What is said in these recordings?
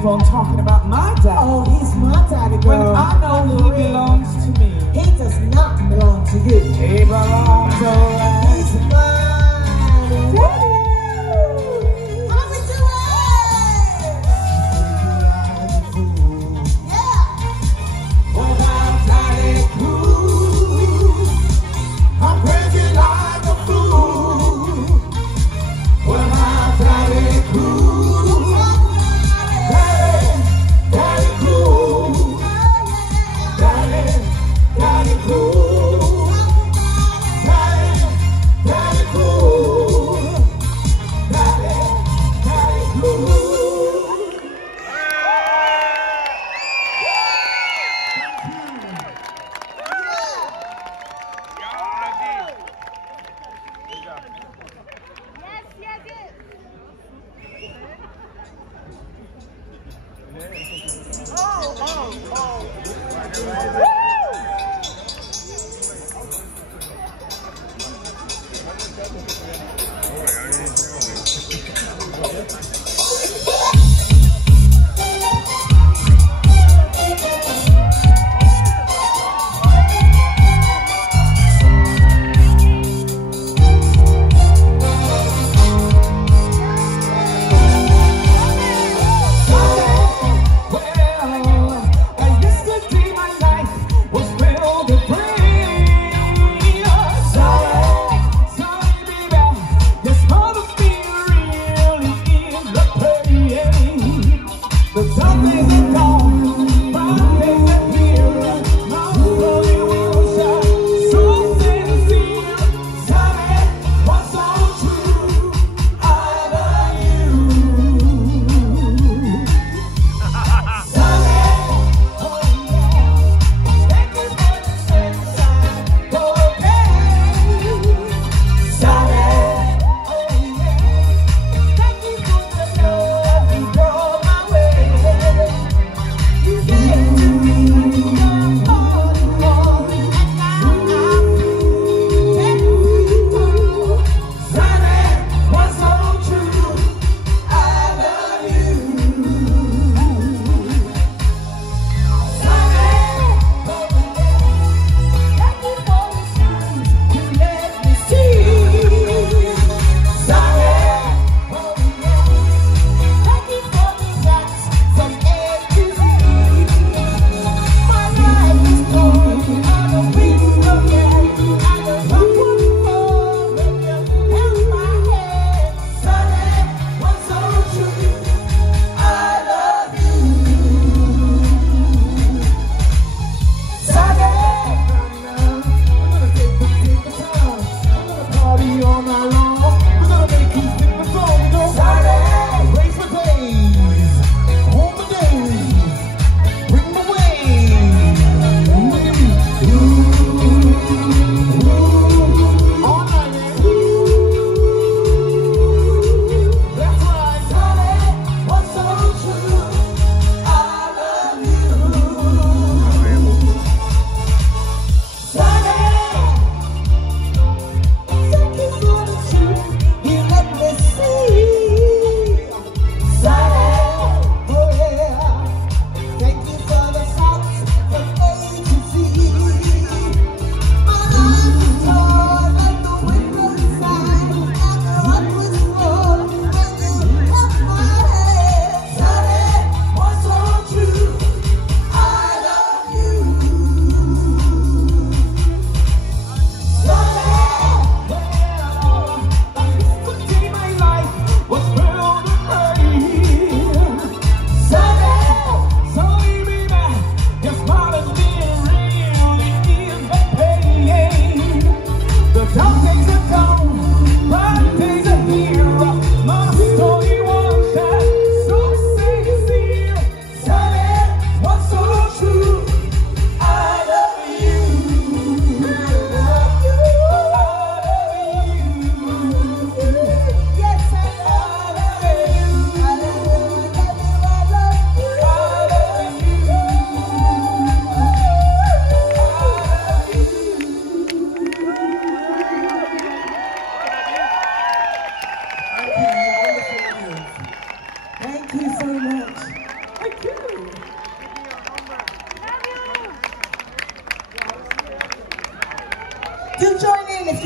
keep on talking about my daddy. Oh, he's my daddy, girl. When I know he belongs to me. He does not belong to you. He belongs to us. He's mine. Woo! How we doing? Yeah. Without daddy cool, I'm crazy like a fool. Without daddy cool, daddy cool, daddy cool, daddy cool, daddy cool.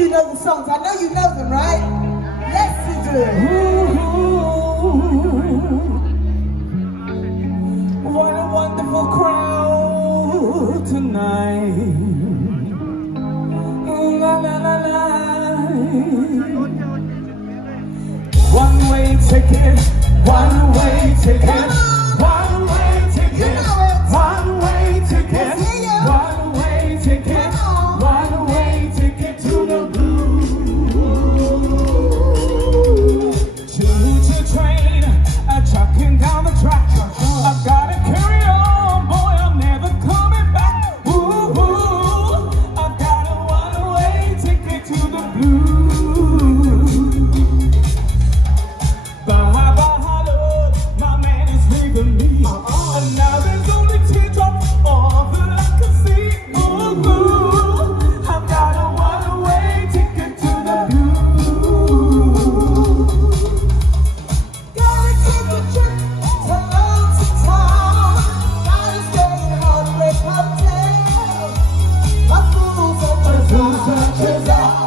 you know the songs. I know you know them, right? Yes, you do. Ooh, what a wonderful crowd tonight. La la la la. One-way ticket, one-way ticket, one-way ticket, one-way ticket, one-way ticket, one-way ticket to the blues. Choo-choo train, trucking down the track. I've gotta carry on, boy, I'm never coming back. Ooh, I've got a one-way ticket to the blues. My man is leaving me, and now there's only teardrops all that I can see. Ooh, I've got a one-way ticket to the blues. Gotta take a trip to Lonesome Town. Gotta stay in a heartbreak hotel. My fools are just out.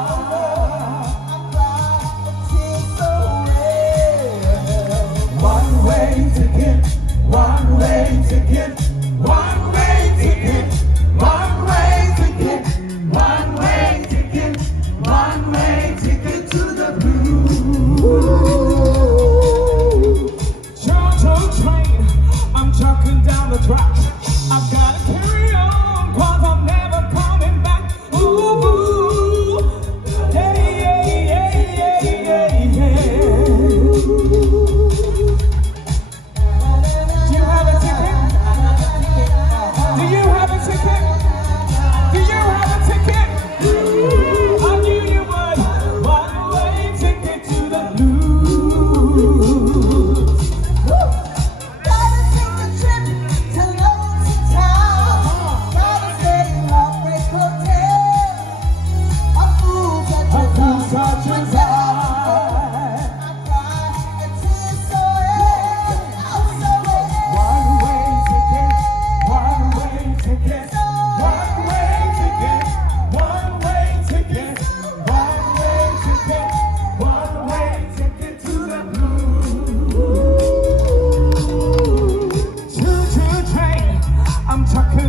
One-way ticket, one-way ticket, one-way ticket, one-way ticket, one-way ticket, one-way ticket to the blues. Choo-choo train, I'm trucking down the track. I've gotta carry on, 'cause I'm never coming back. Ooh, hey, hey, hey, hey, hey, hey.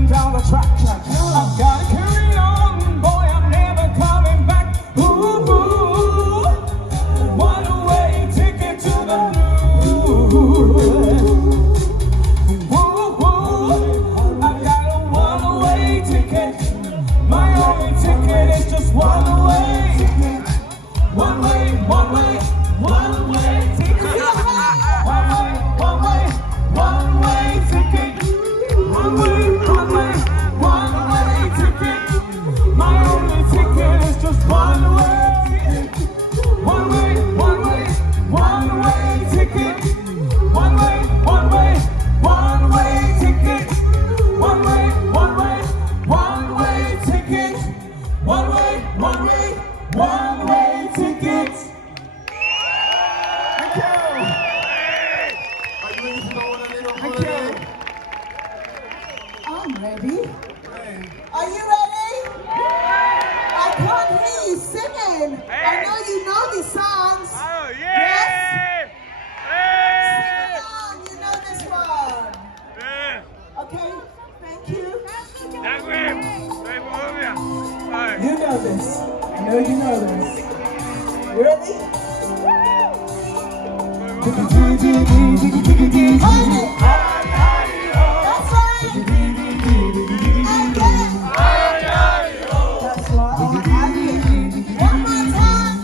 Down the track, I've got to carry on, boy, I'm never coming back. Ooh, one-way ticket to the blues. Ooh, I've got a one-way ticket. My only ticket is just one-way. One-way, one-way, one-way ticket. One-way, one-way, one-way ticket. One-way. One-way ticket. My only ticket is just one way. One-way, one-way, one-way ticket. One-way, one-way, one-way ticket. One-way, one-way, one-way ticket. One-way, one-way, one-way ticket. Thank you. Thank you. I'm ready. Are you ready? I can't hear you singing. I know you know these songs. Oh, yeah! Yes? Sing along, you know this one. Yeah. Okay, thank you. You know this. I know you know this. You ready? Hold it. That's right. That's right. One more time.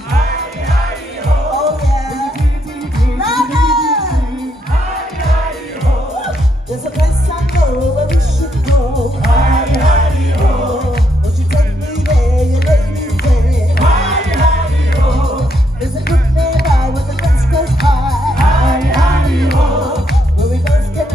Oh yeah. Louder. There's a place I know where we should go. Won't you take me there, you lady there? There's a good nearby where the fence goes high. Where we both get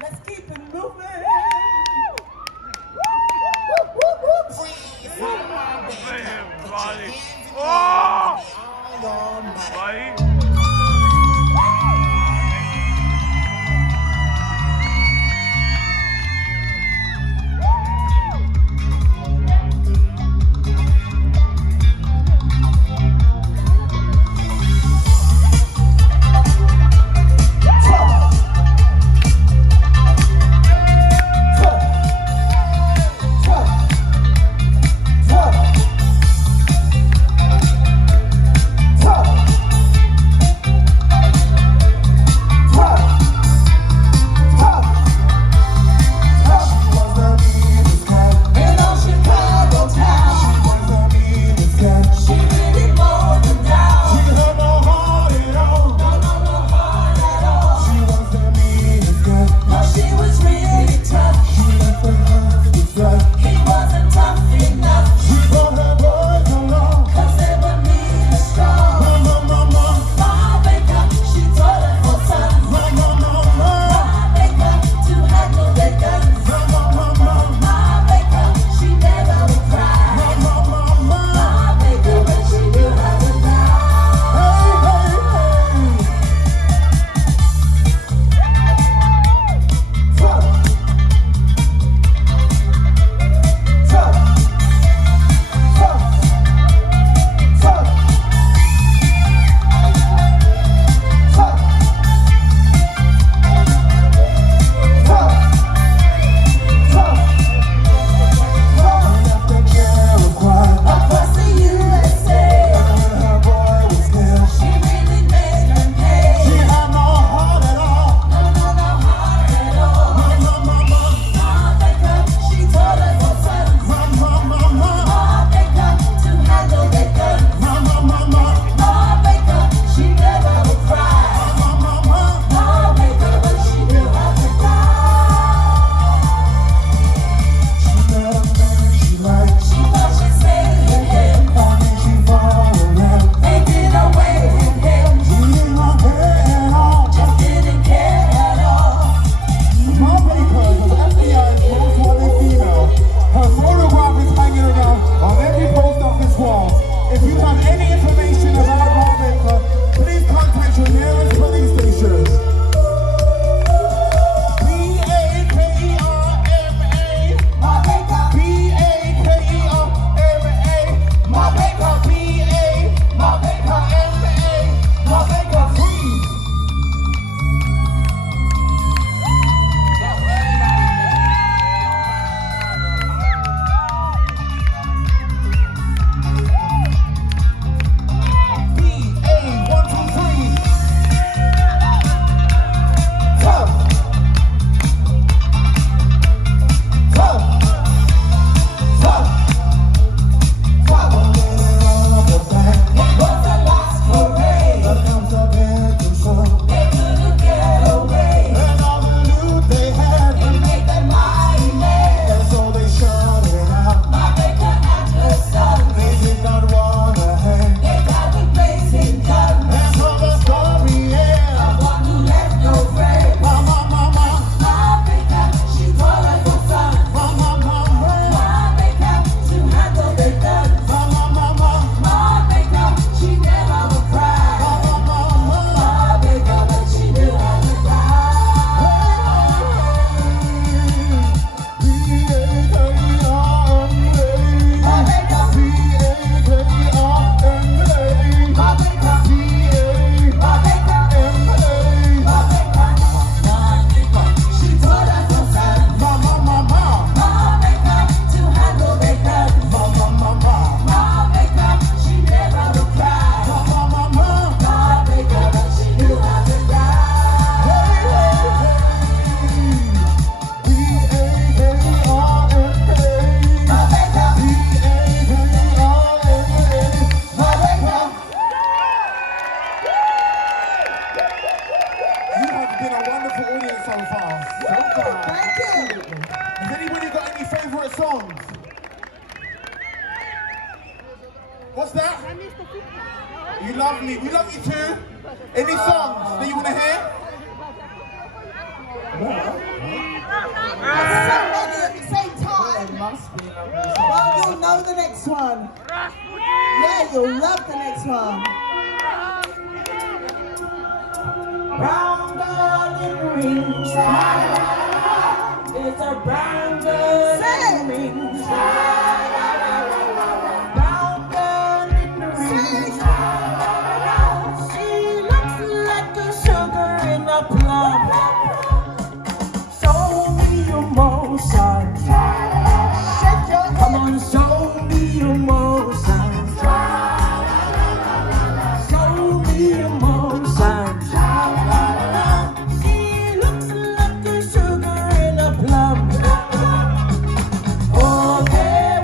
Let's keep it moving. What's that? You love me. We love you too. Any songs that you want to hear? At the same time. Well, you'll know the next one. Yeah, you'll love the next one. Brown girl in rings. It's a brown girl in rings. Brown girl in rings. She looks like the sugar in a plum. Show me emotion. Come on, show me emotion. Show me emotion. She looks like the sugar in a plum. Okay,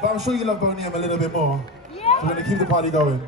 But I'm sure you love Boney M a little bit more. So we're going to keep the party going.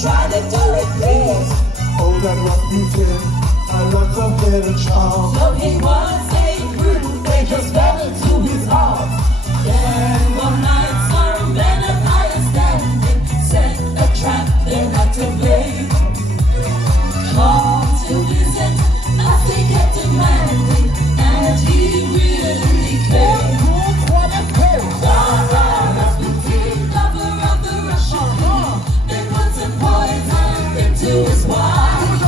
Try to do it, please. Oh, that Rasputin, I love to hit a charm. So he was a brute, they just fell into his arms. Then one night, some men of higher standing set a trap, they're not to blame. Come to visit, as they kept demanding, and he really came. Rasputin, lover of the Russian king, they put some poison into his wine.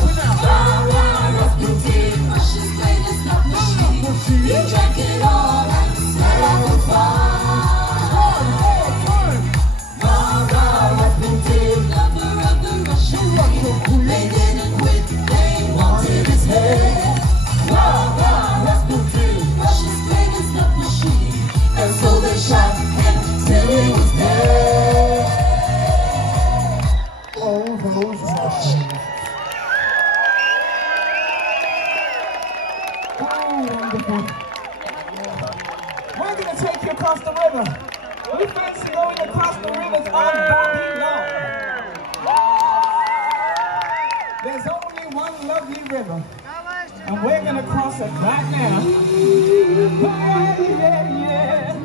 Rasputin, Russia's greatest love machine. He drank it all and set up a fire. Rasputin, lover of the Russian king, they didn't quit, they wanted his head. Rasputin, Russia's greatest love machine, and so they shot him till he was dead. Oh, those Russians. Oh, wonderful. We're going to take you across the river. We fancy going across the rivers on Boney Lawn. There's only one lovely river, and we're going to cross it right now. Yeah, yeah, yeah.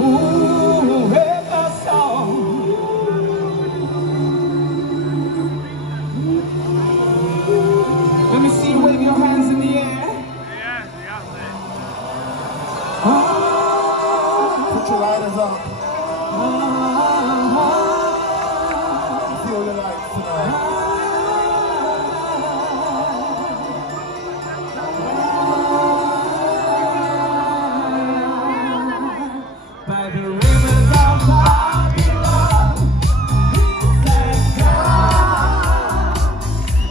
Ooh, river song. Let me see you wave your hands in the air. Put your lighters up. Feel the light tonight. By the rivers of Babylon, we sang God,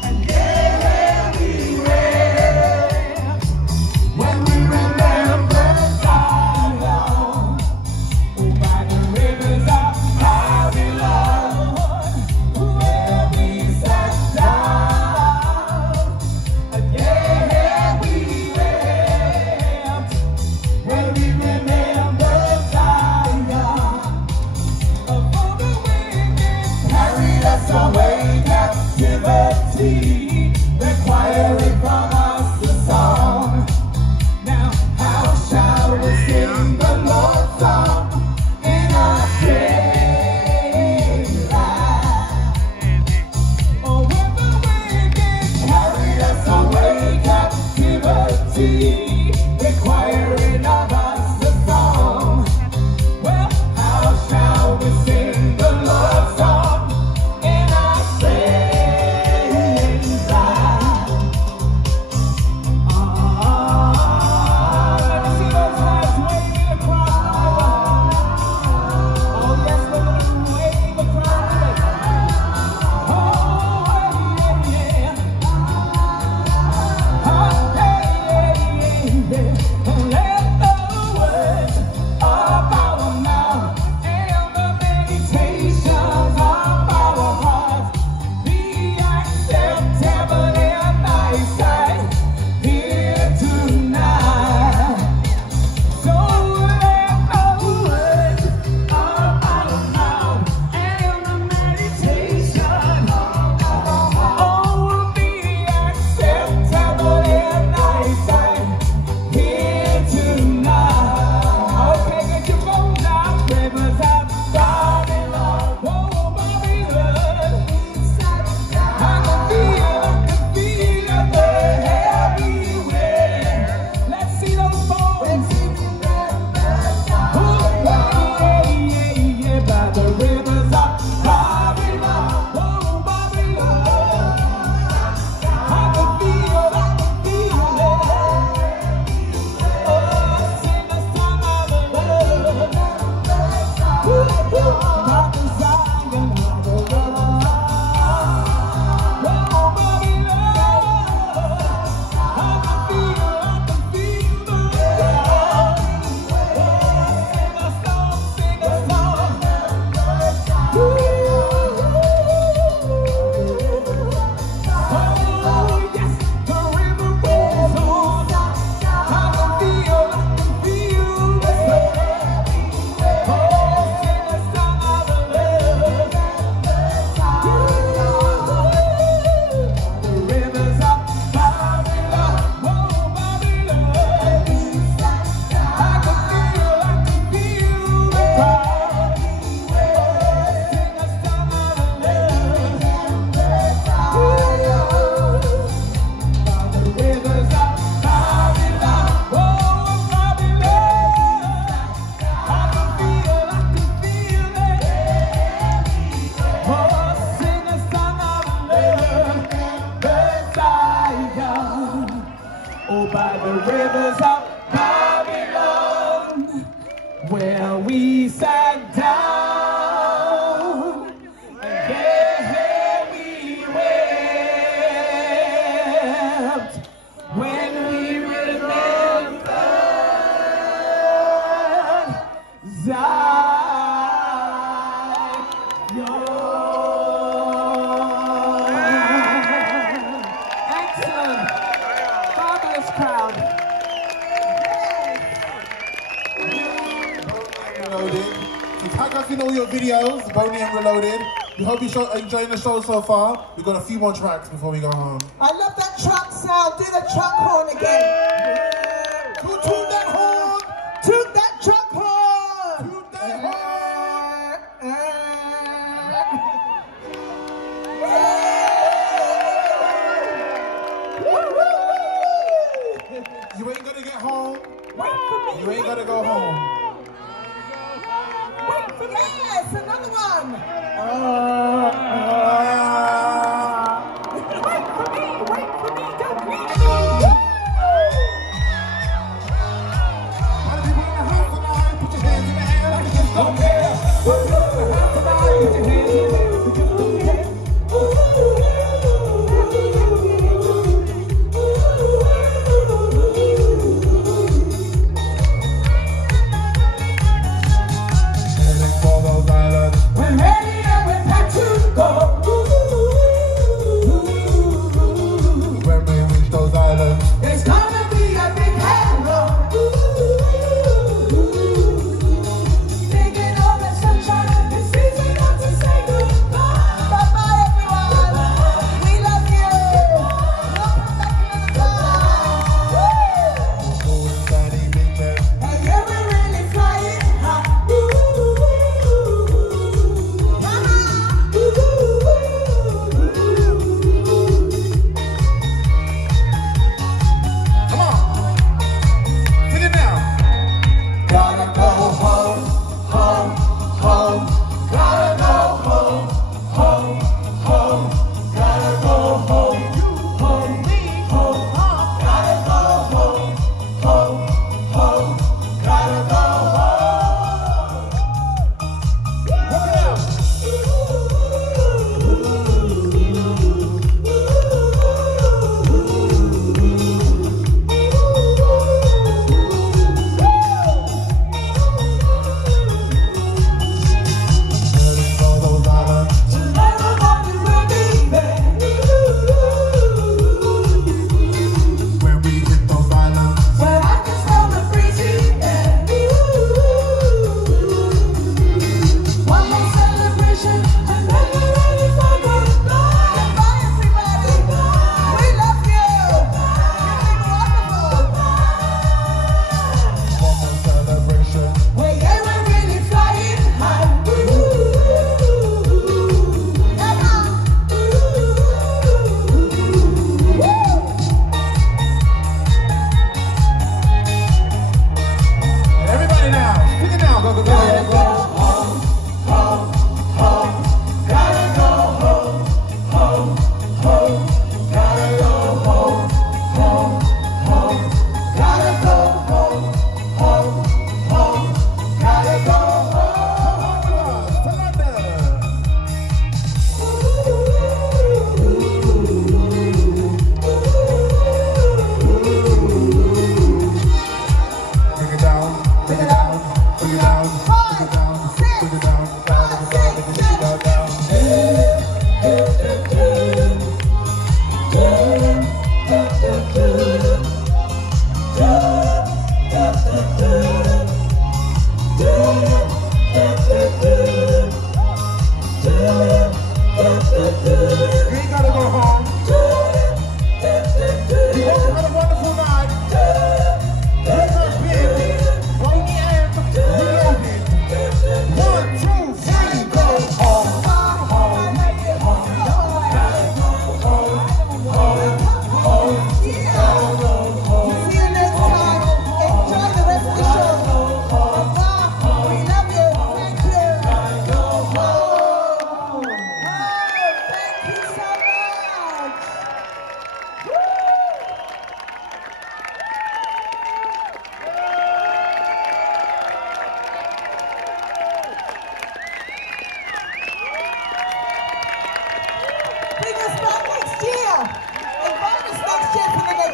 and gave everywhere. When we remember Zion, oh, by the rivers of Babylon, where we sat down, and gave everywhere. When we remember carried us away captivity, requiring from us a song. Now how shall we sing the Lord's song in a strange land? Oh, when the wicked carried us away captivity, requiring of us a song. Well, how shall we sing the Lord's song in a strange land? Let me see those hands waving across the river. Oh, yes, we're going to wave across the river. Oh, yeah, yeah. Oh, yeah, yeah, yeah. Oh, by the rivers of Babylon, where we sat down, and there we wept when we remembered Zion. Excellent, fabulous crowd. Reloaded. So tag us in all your videos, Boney and Reloaded. We hope you're enjoying the show so far. We've got a few more tracks before we go home. I love that truck sound. Do the truck horn again. Toot that horn! Toot that truck horn. Toot that horn! You ain't gonna get home. You ain't gonna go home. Yes, another one. Wait for me, don't leave me. All the people in the house tonight, put your hands in the air like you just don't care. Put your hands in the house tonight, put your hands in the air like you just don't care. We're ready and we're packed to go.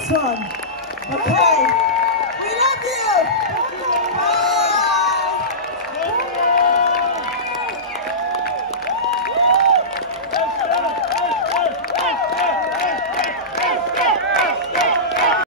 next one. Okay.